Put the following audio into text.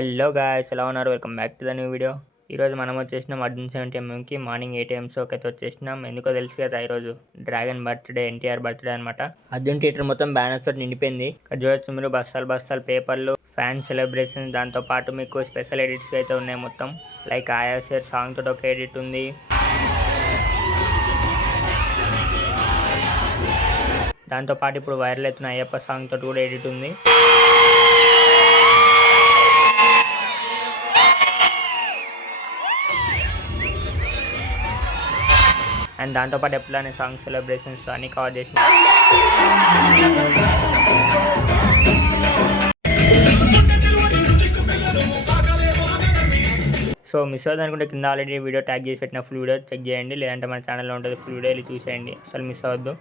Hello guys, ఎలా ఉన్నారు? Welcome back to the new video. ఈరోజు మనం వచ్చేసినాం అర్జున్ 70mm మార్నింగ్ 8 AM షోకి అయితే వచ్చేసినాం. ఎందుకో తెలుసు కదా, ఈరోజు డ్రాగన్ బర్త్డే, ఎన్టీఆర్ బర్త్డే అనమాట. అర్జున్ థియేటర్ మొత్తం బ్యానర్స్ తోటి నిండిపోయింది. ఇక్కడ చూడొచ్చు మీరు, బస్తాలు పేపర్లు, ఫ్యాన్ సెలబ్రేషన్, దాంతో పాటు మీకు స్పెషల్ ఎడిట్స్ అయితే ఉన్నాయి మొత్తం. లైక్ ఆయా షేర్ సాంగ్ తోటి ఒక ఎడిట్ ఉంది. దాంతోపాటు ఇప్పుడు వైరల్ అవుతున్న అయ్యప్ప సాంగ్ తోటి కూడా ఎడిట్ ఉంది. అండ్ దాంతోపాటు ఎప్పుడైనా సాంగ్ సెలబ్రేషన్స్ అన్నీ కవర్ చేసిన. సో మిస్ అవుతుందనుకుంటే కింద ఆల్రెడీ వీడియో ట్యాగ్ చేసి పెట్టిన ఫుల్ వీడియో చెక్ చేయండి, లేదంటే మన ఛానల్లో ఉంటుంది ఫుల్ వీడియో వెళ్ళి చూసేయండి, అసలు మిస్ అవ్వద్దు.